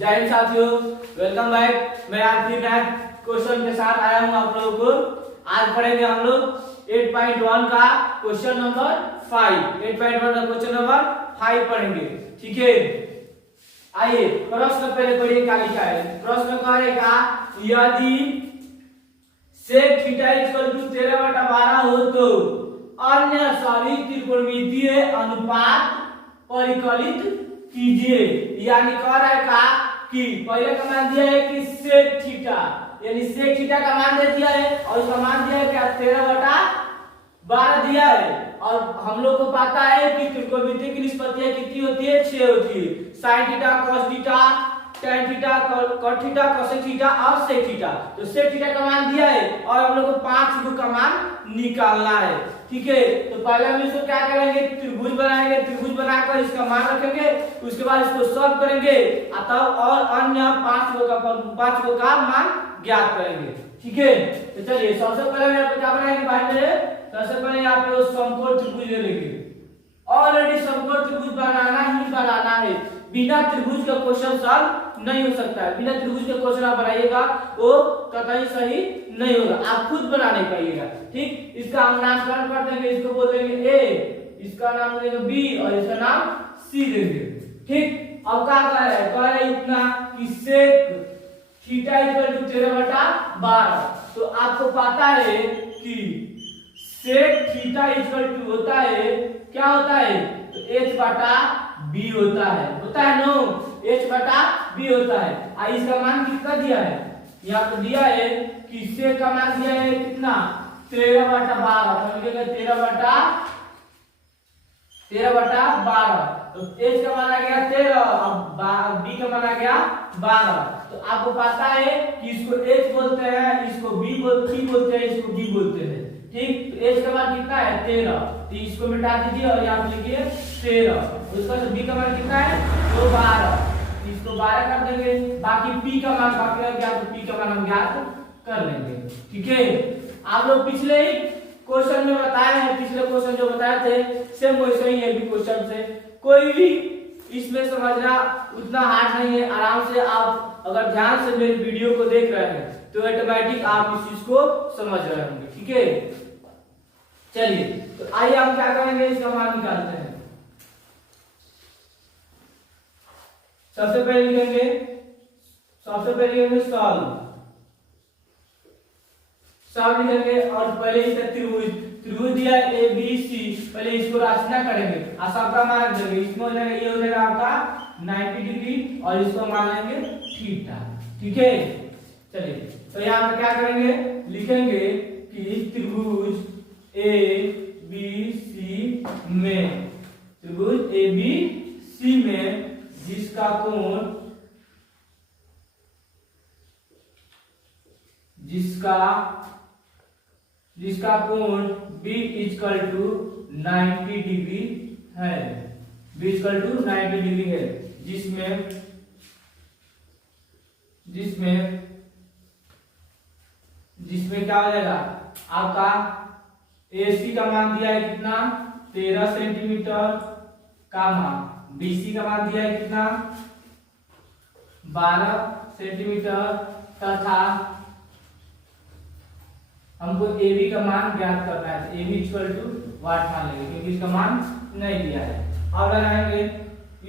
जय हिंद साथियों, welcome back. मैं आज फिर नए क्वेश्चन के साथ आया हूं आप लोगों को। आज पढ़ेंगे हम लोग 8.1 का क्वेश्चन नंबर 5। 8.1 का क्वेश्चन नंबर 5 पढ़ेंगे, ठीक है। आइए प्रश्न पहले पढ़िए क्या लिखा है। प्रश्न कहेगा यदि sec थीटा इक्वल टू 13/12 हो तो अन्य सभी त्रिकोणमितीय अनुपात परिकलित कीजिए। यानी कह रहा है का कि पहले का मान दिया है कि sec थीटा, यानी sec थीटा का मान दे दिया है और उसका मान दिया है क्या 13/12 दिया है। और हम लोग को पता है कि त्रिकोणमिति की निष्पत्तियां कितनी होती है, 6 होती है। sin theta, cos theta, tan theta, cot theta, cosec theta और sec थीटा। तो sec थीटा का मान दिया है और हम लोग को 5 का मान निकालना है, ठीक है। तो पहले हम इसको क्या करेंगे, त्रिभुज बनाएंगे। त्रिभुज बनाकर इसका मान रखेंगे, उसके बाद इसको सॉल्व करेंगे तब और अन्य 5 का मान ज्ञात करेंगे, ठीक है। तो चलिए सबसे पहले यहाँ पे क्या बनाएंगे भाई मेरे, सबसे पहले यहाँ पे समकोण त्रिभुज ले लेंगे। ऑलरेडी समकोण त्रिभुज बनाना है। बिना त्रिभुज का क्वेश्चन सॉल्व नहीं हो सकता है। बिना त्रिभुज के क्वेश्चन आप बनाइएगा वो कतई सही नहीं होगा, आप खुद बना नहीं पाइएगा, ठीक। इसका हम नामकरण कर देंगे, इसको बोल देंगे ए, इसका नाम देंगे बी और इसका नाम सी देंगे, ठीक। अब क्या कह रहा है इतना कि sec थीटा इक्वल टू 13/12। तो आपको पता है कि sec थीटा इक्वल टू होता है, क्या होता है, तो h/b होता है नो, h/b होता है। और इसका मान कितना दिया है, यहाँ पे दिया है कि sec का मान दिया है कितना 13/12। तो लिखेंगे 13/12। तो h का मान आ गया 13 और b का मान आ गया 12। तो आपको पता है कि इसको h बोलते हैं, इसको b बोलते हैं, इसको b बोलते हैं, ठीक। तो h का मान कितना है 13। तो इसको मिटा दीजिए और यहाँ पे लिखिए 13। उसका b का मान कितना है तो 12। इसको 12 कर देंगे, बाकी p का मान बाकी रह गया तो p का मान हम ज्ञात कर लेंगे, ठीक है। आप लोग पिछले ही क्वेश्चन में बताए हैं, पिछले क्वेश्चन जो बताए थे सेम वैसे ही है भी क्वेश्चन से। कोई भी इसमें समझना उतना हार्ड नहीं है। आराम से आप अगर ध्यान से मेरे वीडियो को देख रहे हैं तो ऑटोमेटिक आप इस चीज को समझ रहे होंगे, ठीक है। चलिए तो आइए हम क्या करेंगे, इसका मान निकालते हैं। सबसे पहले लिखेंगे सॉल्व लिखेंगे और पहले इसका त्रिभुज दिया है ए बी सी। पहले इसको रचना करेंगे और सबका मान रख देंगे। इसमें हो जाएगा, ये हो जाएगा आपका 90 डिग्री और इसको मान लेंगे थीटा, ठीक है। चलिए तो यहाँ पे क्या करेंगे, लिखेंगे कि त्रिभुज ए बी सी में जिसका कोण b इक्वल टू 90 डिग्री है, b इक्वल टू 90 डिग्री है, जिसमें क्या हो जाएगा आपका AC का मान दिया है कितना 13 सेंटीमीटर का मान, BC का मान दिया है कितना 12 सेंटीमीटर तथा हमको AB का मान ज्ञात करना है। तो AB इक्वल टू वाट मान लेंगे क्योंकि इसका मान नहीं दिया है। अब लगाएंगे,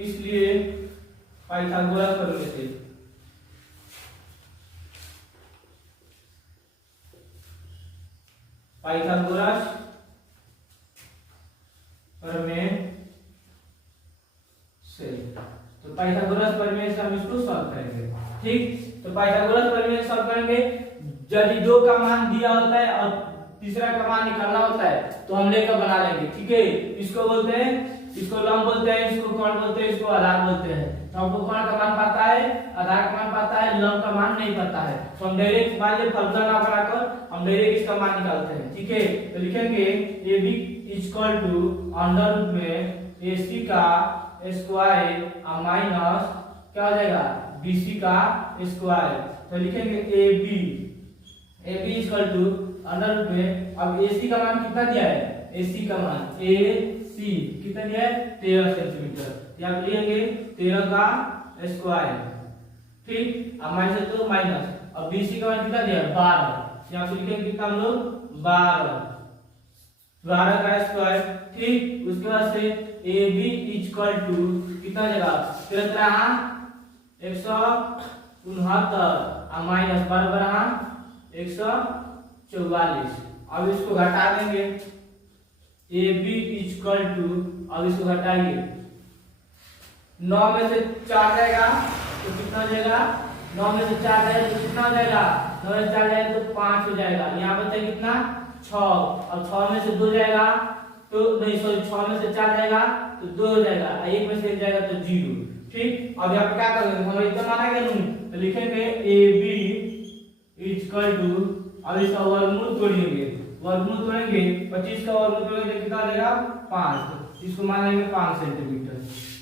इसलिए पाइथागोरस प्रमेय से तो पाइथागोरस प्रमेय से हम इसको सॉल्व करेंगे, ठीक। तो पाइथागोरस प्रमेय सॉल्व करेंगे। यदि 2 का मान दिया होता है और तीसरा का मान निकालना होता है तो हम लेकर बना लेंगे, ठीक है। इसको बोलते हैं, इसको लंब बोलते हैं, इसको कोण बोलते हैं, इसको आधार बोलते हैं। तो हमको कोण का मान पता है, आधार का मान पता है, लंब का मान नहीं पता है। तो हम डायरेक्ट मान लीजिए फॉर्मूला ना बनाकर हम डायरेक्ट इसका मान निकालते हैं, ठीक है। तो लिखेंगे AB equal to under root में AC का स्क्वायर और माइनस क्या हो जाएगा BC का स्क्वायर। तो लिखेंगे AB equal to under root में, अब AC का मान कितना दिया है, AC का मान AC कितना दिया है 13 सेंटीमीटर। यहाँ लिखेंगे 13 का स्क्वायर ठीक। अब माइनस है तो माइनस। अब BC का मान कितना दिया 12, यहाँ पे लिखेंगे कितना हम लोग 12 का स्क्वायर। ठीक। उसके बाद से AB इक्वल टू कितना देगा 169 माइनस बराबर 144। अब इसको घटा देंगे AB इक्वल टू, अब इसको घटाएंगे 9 में से 4 जाएगा तो कितना हो जाएगा 9 में से 4 जाएगा तो कितना हो जाएगा 9 में से 4 जाएगा तो 5 हो जाएगा। यहाँ बचा कितना 6। अब 6 में से 2 जाएगा तो नहीं सॉरी 6 में से 4 जाएगा तो 2 हो जाएगा, 1 में से 1 जाएगा तो 0। ठीक। अब यहाँ पे क्या करेंगे हमारे इतना माना गया नहीं तो लिखेंगे AB इक्वल टू, अब इसका वर्गमूल तोड़ेंगे 25 का वर्गमूल तोड़ेंगे कितना देगा 5, इसको मान लेंगे 5 सेंटीमीटर।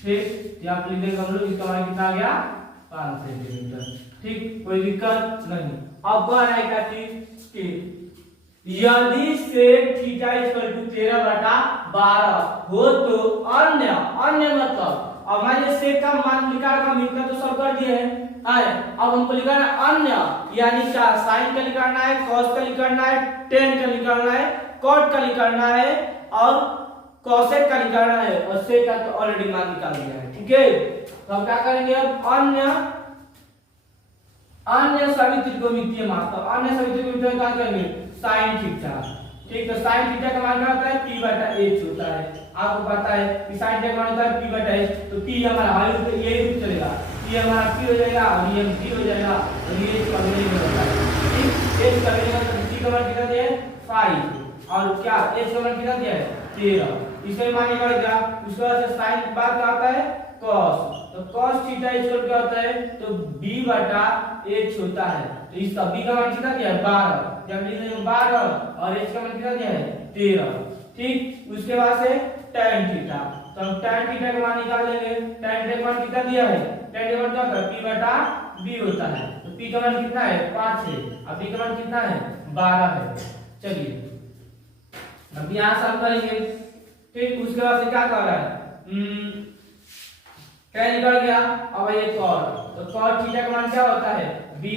ठीक। यहाँ पे लिख देंगे हम लोग, इसका मान कितना आ गया 5 सेंटीमीटर। ठीक। कोई दिक्कत नहीं। अब कह रहा है क्या चीज कि यदि सेक थीटा इक्वल टू 13/12 हो तो अन्य मतलब, अब हमारे सेक का मान निकाल का इतना तो सब कर दिए हैं। अब हमको निकालना अन्य, यानी क्या साइन का निकालना है, कॉस का निकालना है, टेन का निकालना है, कॉट का निकालना है और कॉसेक का निकालना है, और सेक का तो ऑलरेडी मान निकाल दिया है। ठीक है। तो हम क्या करेंगे अब अन्य सभी त्रिकोणमितीय माप, अन्य सभी त्रिकोणमितीय क्या करेंगे साइन थीटा। ठीक। तो साइन थीटा का मान क्या होता है P/H होता है। आपको पता है कि साइन थीटा का मान होता है P/H, तो P हमारा हाई रूट ये रूट चलेगा, P हमारा P हो जाएगा और ये P हो जाएगा और ये H का वैल्यू होता है। ठीक। H का वैल्यू मतलब P का मान कितना दिया है 5 और क्या H का मान कितना दिया है 13। इसमें मान निकालेगा। उसके बाद से साइन बाद क्या होता है cos, तो cos थीटा इक्वल क्या होता है तो B/H होता है। तो इसका B का मान कितना दिया है 12, जब लिख देंगे 12 और H का मान कितना दिया है 13। ठीक। उसके बाद से tan थीटा, तो हम tan थीटा का मान निकाल लेंगे। tan थीटा का मान कितना दिया है, tan का मान क्या होता है P/B होता है। तो P का मान कितना है 5 है और B का मान कितना है 12 है। चलिए अब यहां सॉल्व करेंगे। ठीक। उसके बाद से क्या कर रहा है क्या निकल गया। अब ये cot, तो cot थीटा का मान क्या होता है B/P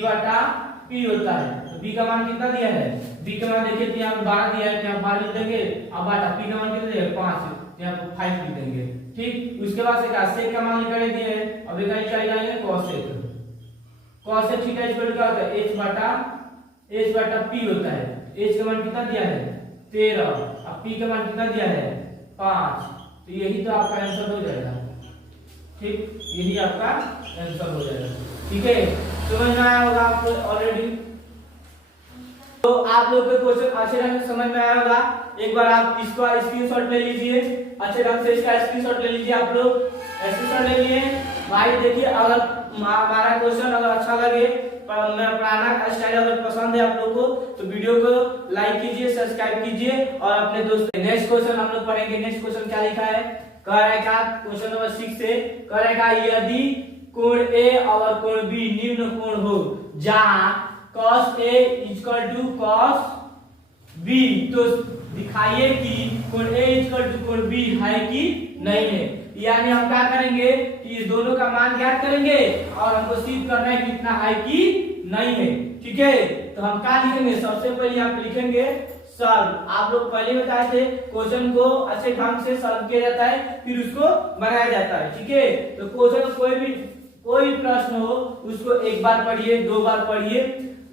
होता है। तो B का मान कितना दिया है, B का मान देखिए यहाँ 12 दिया है, यहाँ 12 लिख देंगे। अब P का मान कितना दिया है 5, यहाँ पर 5 लिख देंगे। ठीक। उसके बाद से क्या sec का मान निकाल दिए हैं। अब इधर निकाल जाएंगे cosec थीटा इक्वल क्या होता है H/P होता है। H का मान कितना दिया है 13 और P का मान कितना दिया है 5। तो यही तो आपका आंसर हो जाएगा। ठीक। यही आपका आंसर हो जाएगा। ठीक है। समझ में आया होगा आपको ऑलरेडी। तो आप लोग के क्वेश्चन अच्छे ढंग से समझ में आया होगा। एक बार आप इसका स्क्रीनशॉट ले लीजिए, अच्छे ढंग से इसका स्क्रीनशॉट ले लीजिए। आप लोग स्क्रीनशॉट ले लिए भाई। देखिए अगर हमारा क्वेश्चन अगर अच्छा लगे, मैं पढ़ाना का स्टाइल अगर पसंद है आप लोग को, तो वीडियो को लाइक कीजिए, सब्सक्राइब कीजिए और अपने दोस्तों। नेक्स्ट क्वेश्चन हम लोग पढ़ेंगे। नेक्स्ट क्वेश्चन क्या लिखा है, कह रहा है क्या क्वेश्चन नंबर 6 से कह रहा है क्या यदि कोण A और कोण B निम्न कोण हो जहां cos A equal to cos B, तो दिखाइए कि कोण A इक्वल टू कोण B है कि नहीं है। यानी हम क्या करेंगे कि इस दोनों का मान ज्ञात करेंगे और हमको सिद्ध करना है कितना है कि नहीं है। ठीक है। तो हम क्या लिखेंगे, सबसे पहले आप लिखेंगे सॉल्व। आप लोग पहले बताए थे क्वेश्चन को अच्छे ढंग से सॉल्व किया जाता है फिर उसको बनाया जाता है। ठीक है। तो क्वेश्चन कोई प्रश्न हो उसको एक बार पढ़िए, 2 बार पढ़िए,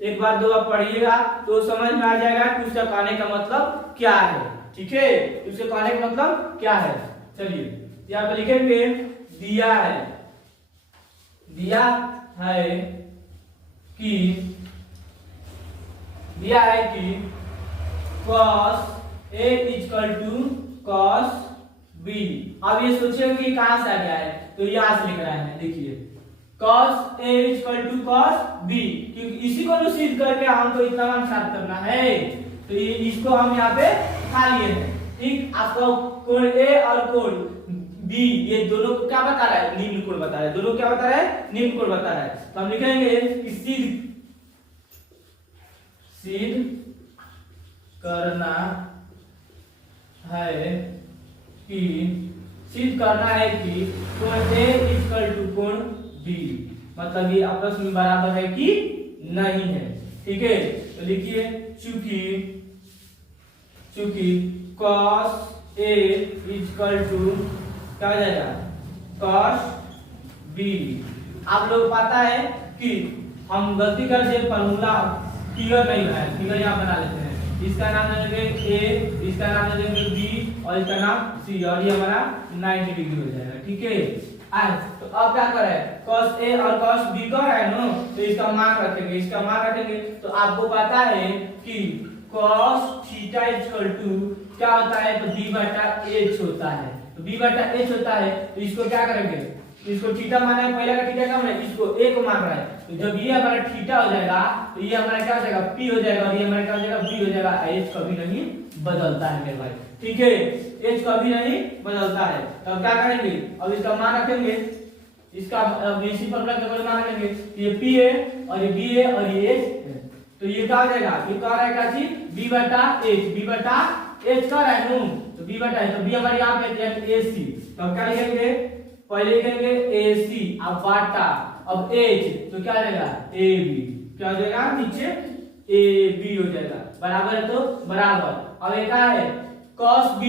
एक बार 2 बार पढ़िएगा तो समझ में आ जाएगा कि उसका कहने का मतलब क्या है। ठीक है। उसके कहने का मतलब क्या है। चलिए यहाँ पे लिखेंगे दिया है कि cos A equal to cos B। अब ये सोचिए कि कहां से आ गया है, तो यहां से लिख रहा है। देखिए cos A equal to cos B, क्योंकि इसी को सिद्ध करके हमको इतना मान साबित करना है, तो ये इसको हम यहाँ पे खा लिए हैं। ठीक। आपको कोण A और कोण B ये दोनों को क्या बता रहा है, निम्न कोण बता रहा है। दोनों क्या बता रहा है, निम्न कोण बता रहा है। तो हम लिखेंगे कि सिद्ध करना है कि कोण A इक्वल टू कोण B, मतलब ये आपस में बराबर है कि नहीं है। ठीक है, तो लिखिए चूंकि cos A इक्वल टू क्या हो जाएगा cos B। आप लोग पता है कि हम गलती करके फॉर्मूला फिगर नहीं बनाए, फिगर यहाँ बना लेते हैं। इसका नाम दे देंगे A, इसका नाम दे देंगे B और इसका नाम C और ये हमारा 90 डिग्री हो जाएगा। ठीक है, तो अब क्या करें, cos A और cos B का है ना, तो इसका मान रखेंगे। तो आपको पता है कि cos थीटा इक्वल टू क्या होता है, तो b बटा h होता है। तो b बटा h होता है, तो इसको क्या करेंगे, इसको थीटा माना है, पहला का थीटा क्या माना है, इसको a को मान रहा है। तो जब ये हमारा थीटा हो जाएगा तो ये हमारा क्या हो जाएगा p हो जाएगा और ये हमारा क्या हो जाएगा b हो जाएगा। h कभी नहीं बदलता है मेरे भाई। ठीक है, h कभी नहीं बदलता है। तो अब क्या करेंगे, अब इसका मान रखेंगे, इसका इसी फॉर्मूला के मान रखेंगे, ये p है और ये b है और ये h है। तो ये क्या हो जाएगा, ये क्या रहेगा जी b बटा h का है नो, तो b बटा h, तो b हमारे यहाँ पे है ac। तो अब क्या लिखेंगे, पहले लिखेंगे ac, अब बटा, अब h, तो क्या रहेगा ab, क्या हो जाएगा नीचे ab हो जाएगा, बराबर है तो बराबर। अब एक है cos b,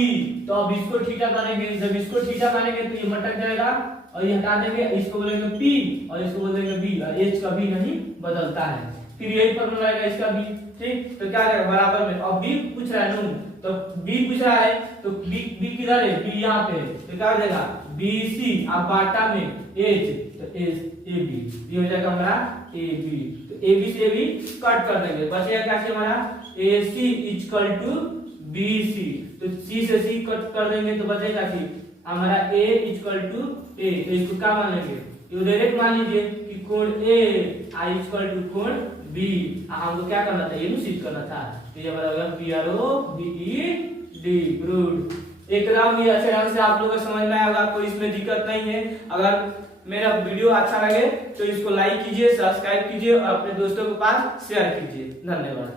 तो अब इसको थीटा मानेंगे, जब इसको थीटा मानेंगे तो ये मटक जाएगा और ये हटा देंगे, इसको बोलेंगे p और इसको बोलेंगे b और h कभी नहीं बदलता है। फिर यही फॉर्मूला आएगा इसका भी। ठीक, तो क्या आएगा बराबर में, अब b पूछ रहा है नो, तो b पूछ रहा है तो b किधर है, b यहाँ पे, तो क्या हो जाएगा bc, अब बाटा में h, तो ab, ये हो जाएगा हमारा ab। तो ab से भी कट कर देंगे, बचेगा क्या से हमारा ac इक्वल टू bc, तो c से c कट कर देंगे तो बचेगा कि हमारा a इक्वल टू a। तो इसको क्या मान लेंगे, ये डायरेक्ट मान लीजिए कि कोण a i इक्वल टू कोण b, हमको क्या करना था, ये सिद्ध करना था। तो ये हमारा होगा PRO DE प्रूव्ड। एकदम ही अच्छे ढंग से आप लोगों को समझ में आएगा, कोई इसमें दिक्कत नहीं है। अगर मेरा वीडियो अच्छा लगे तो इसको लाइक कीजिए, सब्सक्राइब कीजिए और अपने दोस्तों के पास शेयर कीजिए। धन्यवाद।